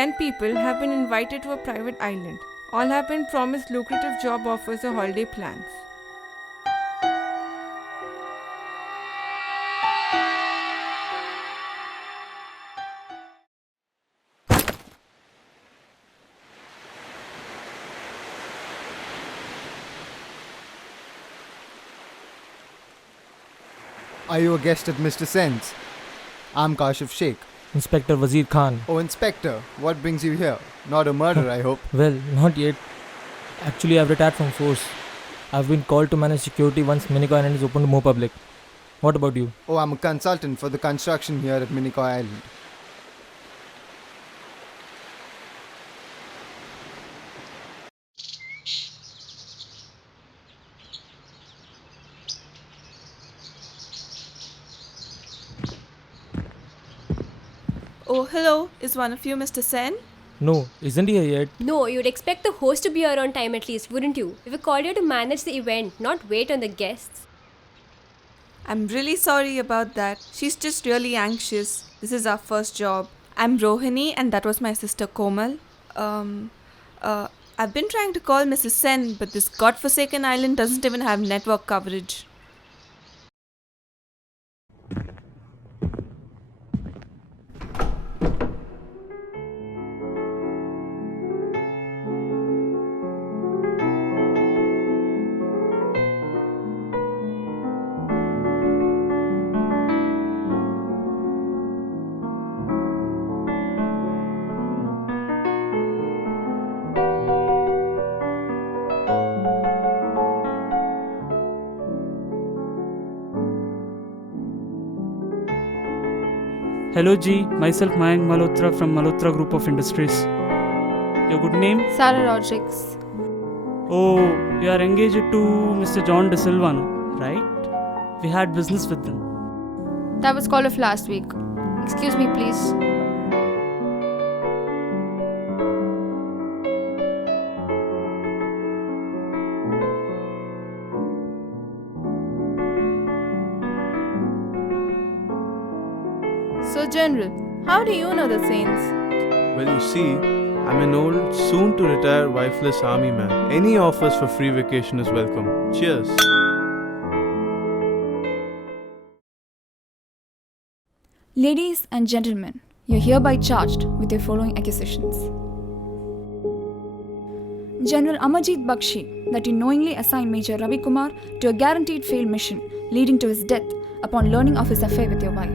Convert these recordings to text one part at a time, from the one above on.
10 people have been invited to a private island. All have been promised lucrative job offers or holiday plans. Are you a guest at Mr. Sen's? I'm Kashif Sheikh. Inspector Wazir Khan. Oh, Inspector, what brings you here? Not a murder, I hope. Well, not yet. Actually, I've retired from force. I've been called to manage security once Minico Island is open to more public. What about you? Oh, I'm a consultant for the construction here at Minico Island. Oh, hello. Is one of you Mr. Sen? No, isn't he here yet? No, you'd expect the host to be here on time at least, wouldn't you? We called you to manage the event, not wait on the guests. I'm really sorry about that. She's just really anxious. This is our first job. I'm Rohini and that was my sister Komal. I've been trying to call Mrs. Sen, but this godforsaken island doesn't even have network coverage. Hello G, myself Mayank Malhotra from Malhotra Group of Industries. Your good name? Sarah Rodriguez. Oh, you are engaged to Mr. John De Silva, no? Right? We had business with them. That was call of last week. Excuse me, please. So, General, how do you know the Saints? Well, you see, I'm an old, soon-to-retire wifeless army man. Any offers for free vacation is welcome. Cheers. Ladies and gentlemen, you're hereby charged with your following accusations. General Amarjit Bakshi, that you knowingly assigned Major Ravi Kumar to a guaranteed failed mission leading to his death upon learning of his affair with your wife.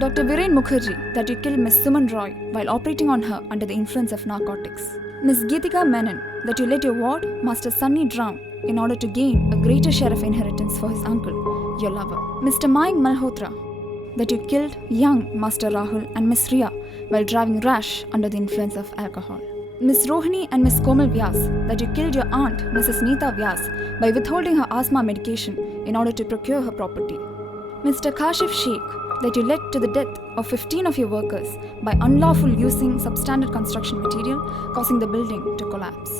Dr. Viren Mukherjee, that you killed Miss Suman Roy while operating on her under the influence of narcotics. Miss Geetika Menon, that you let your ward, Master Sunny, drown in order to gain a greater share of inheritance for his uncle, your lover. Mr. Mayank Malhotra, that you killed young Master Rahul and Miss Riya while driving rash under the influence of alcohol. Miss Rohini and Miss Komal Vyas, that you killed your aunt, Mrs. Neeta Vyas, by withholding her asthma medication in order to procure her property. Mr. Kashif Sheikh, that you led to the death of 15 of your workers by unlawful using substandard construction material, causing the building to collapse.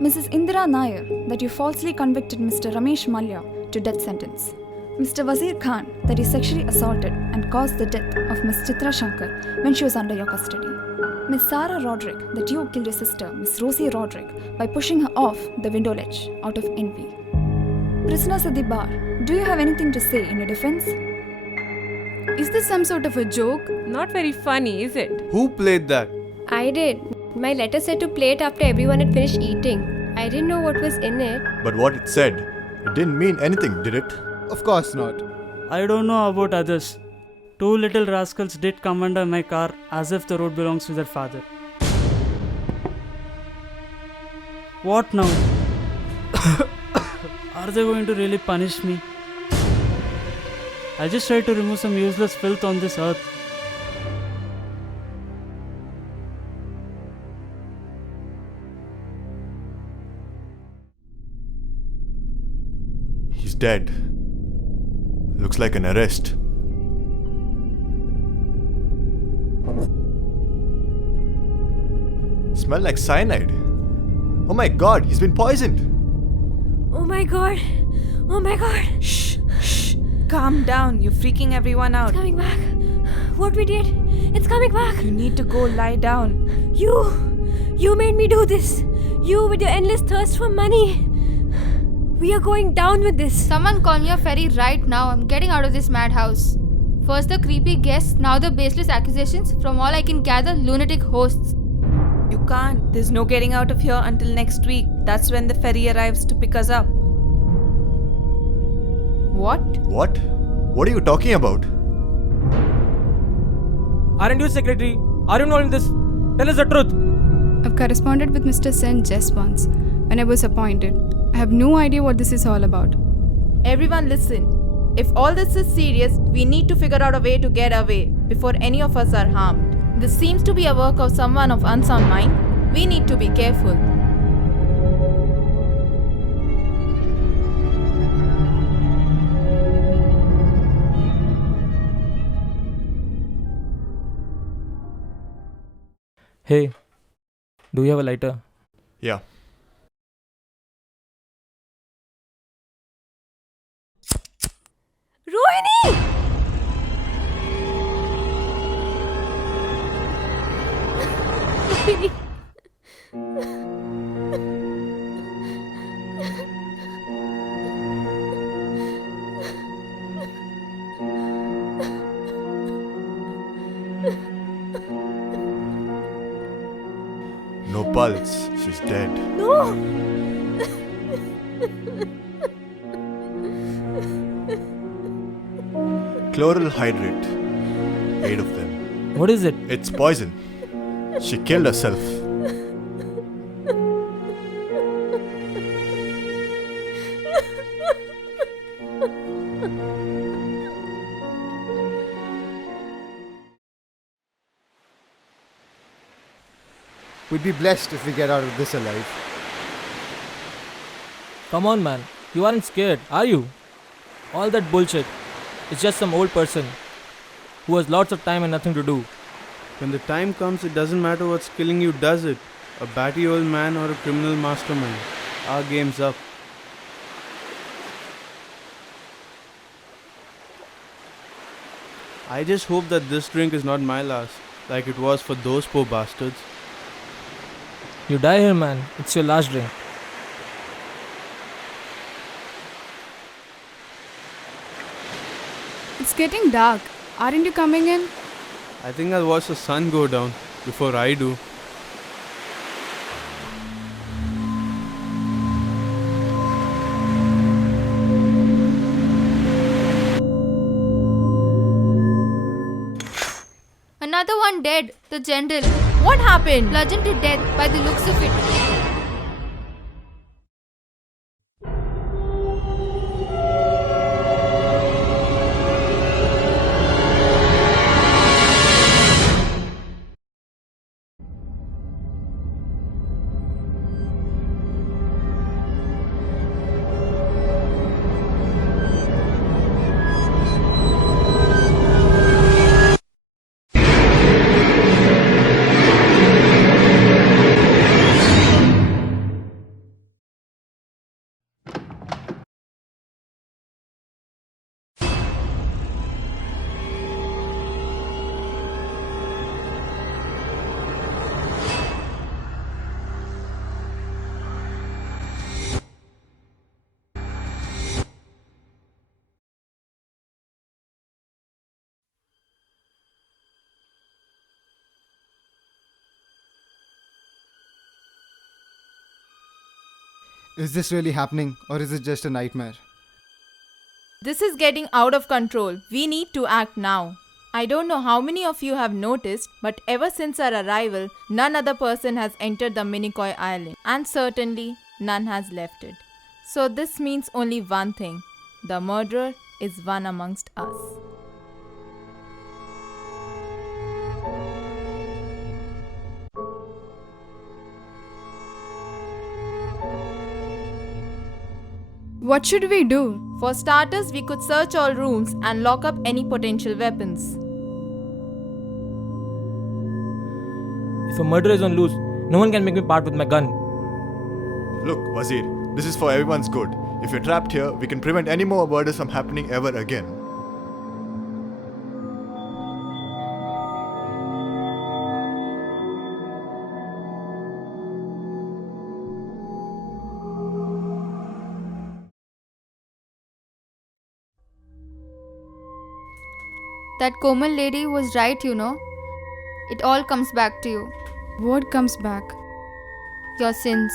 Mrs. Indira Nair, that you falsely convicted Mr. Ramesh Malya to death sentence. Mr. Wazir Khan, that you sexually assaulted and caused the death of Miss Chitra Shankar when she was under your custody. Miss Sarah Roderick, that you killed your sister, Miss Rosie Roderick, by pushing her off the window ledge out of envy. Prisoners at the bar, do you have anything to say in your defense? Is this some sort of a joke? Not very funny, is it? Who played that? I did. My letter said to play it after everyone had finished eating. I didn't know what was in it. But what it said, it didn't mean anything, did it? Of course not. I don't know about others. Two little rascals did come under my car as if the road belongs to their father. What now? Are they going to really punish me? I just tried to remove some useless filth on this earth. He's dead. Looks like an arrest. Smell like cyanide. Oh my god, he's been poisoned. Oh my god. Oh my god. Shh. Calm down. You're freaking everyone out. Coming back. What we did? It's coming back. You need to go lie down. You made me do this. You with your endless thirst for money. We are going down with this. Someone call me a ferry right now. I'm getting out of this madhouse. First the creepy guests, now the baseless accusations. From all I can gather, lunatic hosts. You can't. There's no getting out of here until next week. That's when the ferry arrives to pick us up. What? What? What are you talking about? Aren't you secretary? Are you not in this? Tell us the truth. I've corresponded with Mr. Sen just once when I was appointed. I have no idea what this is all about. Everyone listen. If all this is serious, we need to figure out a way to get away before any of us are harmed. This seems to be a work of someone of unsound mind. We need to be careful. Hey, do you have a lighter? Yeah. Rohini! Rohini! No pulse. She's dead. No! Chloral hydrate. 8 of them. What is it? It's poison. She killed herself. We'd be blessed if we get out of this alive. Come on, man. You aren't scared, are you? All that bullshit. It's just some old person who has lots of time and nothing to do. When the time comes, it doesn't matter what's killing you, does it? A batty old man or a criminal mastermind. Our game's up. I just hope that this drink is not my last, like it was for those poor bastards. You die here, man. It's your last drink. It's getting dark. Aren't you coming in? I think I'll watch the sun go down before I do. Another one dead. The general. What happened? Bludgeoned to death by the looks of it. Is this really happening, or is it just a nightmare? This is getting out of control. We need to act now. I don't know how many of you have noticed, but ever since our arrival, none other person has entered the Minicoy Island, and certainly none has left it. So this means only one thing. The murderer is one amongst us. What should we do? For starters, we could search all rooms and lock up any potential weapons. If a murderer is on loose, no one can make me part with my gun. Look, Wazir, this is for everyone's good. If you're trapped here, we can prevent any more murders from happening ever again. That Komal lady was right, you know. It all comes back to you. What comes back? Your sins.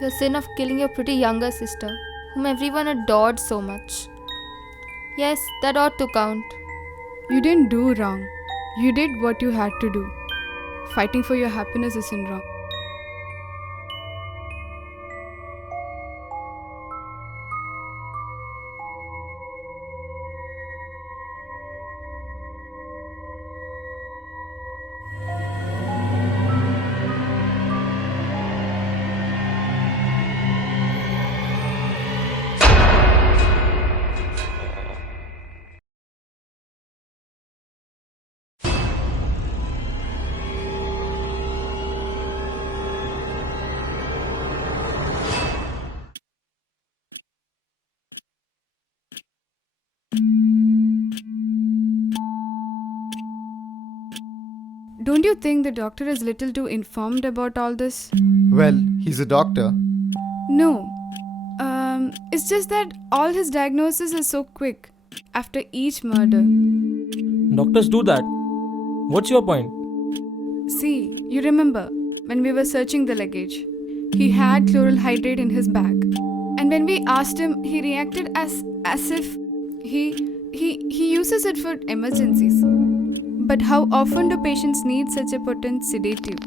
Your sin of killing your pretty younger sister, whom everyone adored so much. Yes, that ought to count. You didn't do wrong. You did what you had to do. Fighting for your happiness isn't wrong. Don't you think the doctor is little too informed about all this? Well, he's a doctor. No. It's just that all his diagnosis is so quick after each murder. Doctors do that. What's your point? See, you remember when we were searching the luggage, he had chloral hydrate in his bag. And when we asked him, he reacted as if he uses it for emergencies. But how often do patients need such a potent sedative?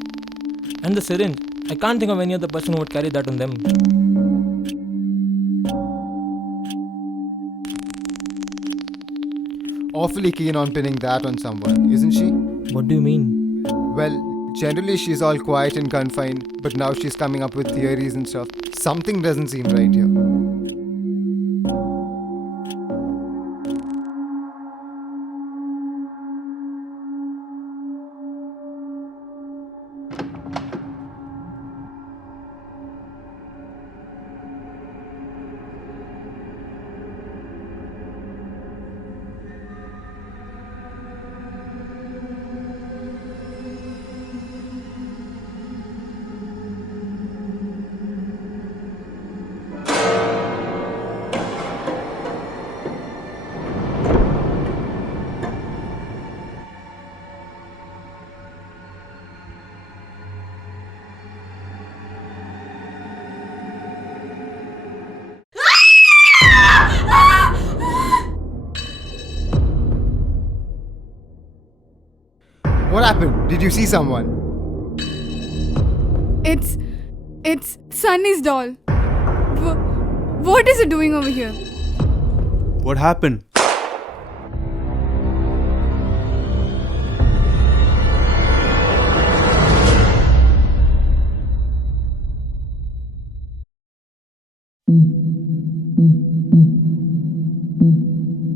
And the syringe. I can't think of any other person who would carry that on them. Awfully keen on pinning that on someone, isn't she? What do you mean? Well, generally she's all quiet and confined, but now she's coming up with theories and stuff. Something doesn't seem right here. What happened? Did you see someone? It's Sunny's doll. What is it doing over here? What happened?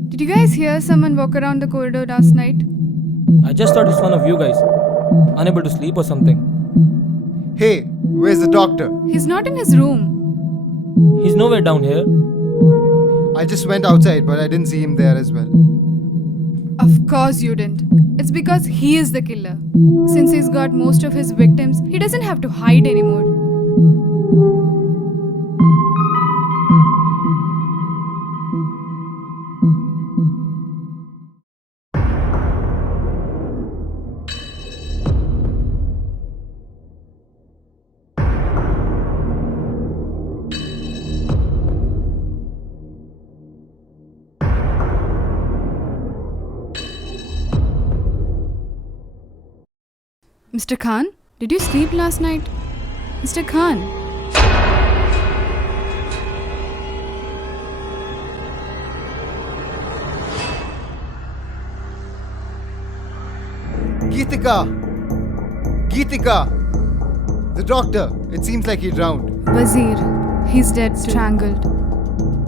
Did you guys hear someone walk around the corridor last night? I just thought it's one of you guys. Unable to sleep or something. Hey, where's the doctor? He's not in his room. He's nowhere down here. I just went outside, but I didn't see him there as well. Of course you didn't. It's because he is the killer. Since he's got most of his victims, he doesn't have to hide anymore. Mr. Khan, did you sleep last night? Mr. Khan. Geetika! Geetika! The doctor! It seems like he drowned. Wazir, he's dead, strangled.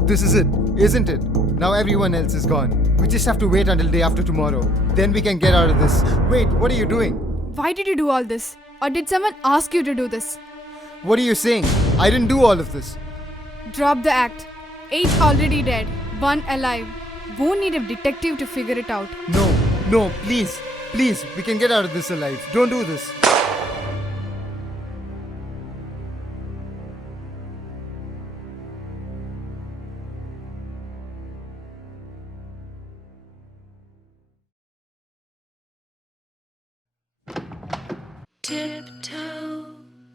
This is it, isn't it? Now everyone else is gone. We just have to wait until day after tomorrow. Then we can get out of this. Wait, what are you doing? Why did you do all this? Or did someone ask you to do this? What are you saying? I didn't do all of this. Drop the act. 8 already dead, 1 alive. Won't need a detective to figure it out. No, please. Please, we can get out of this alive. Don't do this. tiptoe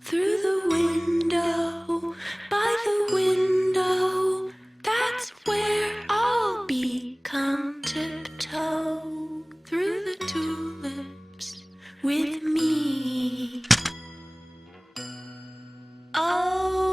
through the window, by the window. That's where I'll be. Come tiptoe through the tulips with me. Oh.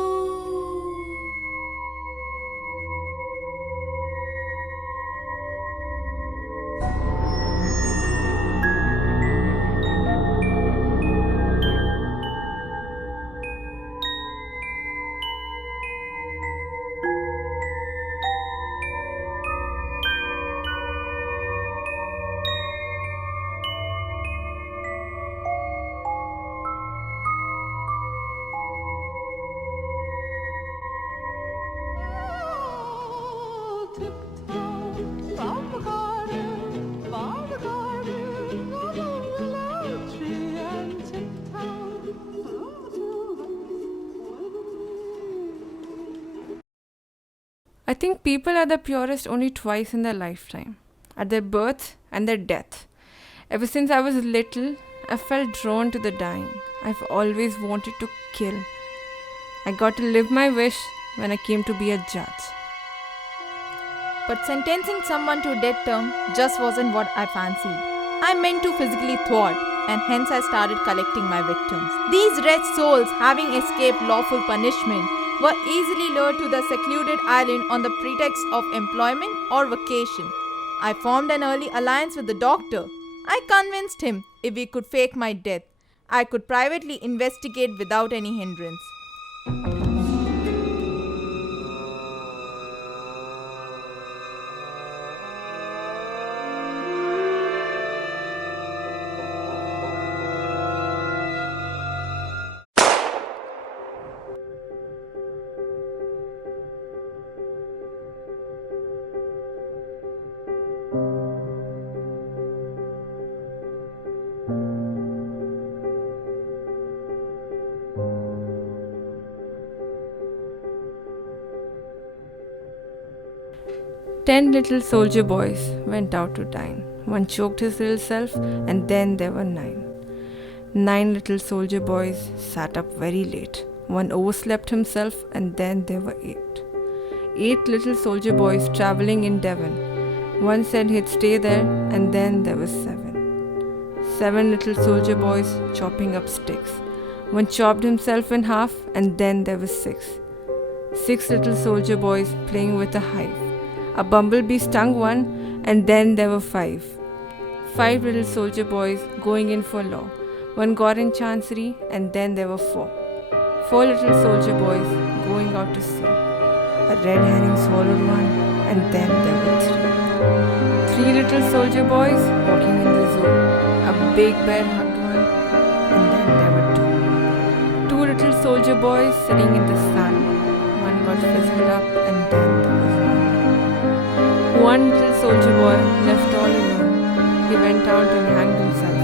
I think people are the purest only twice in their lifetime, at their birth and their death. Ever since I was little, I felt drawn to the dying. I've always wanted to kill. I got to live my wish when I came to be a judge. But sentencing someone to death term just wasn't what I fancied. I meant to physically thwart, and hence I started collecting my victims. These wretched souls, having escaped lawful punishment, were easily lured to the secluded island on the pretext of employment or vacation. I formed an early alliance with the doctor. I convinced him if we could fake my death, I could privately investigate without any hindrance. Ten little soldier boys went out to dine. One choked his little self, and then there were 9. 9 little soldier boys sat up very late. One overslept himself, and then there were 8. 8 little soldier boys traveling in Devon. One said he'd stay there, and then there were 7. 7 little soldier boys chopping up sticks. One chopped himself in half, and then there were 6. 6 little soldier boys playing with a hive. A bumblebee stung one, and then there were 5. 5 little soldier boys going in for law. One got in chancery, and then there were 4. 4 little soldier boys going out to sea. A red herring swallowed one, and then there were 3. 3 little soldier boys walking in the zoo. A big bear hugged one, and then there were 2. 2 little soldier boys sitting in the sun. One got fizzled up, and then there was 1. One little soldier boy left all alone. He went out and hanged himself.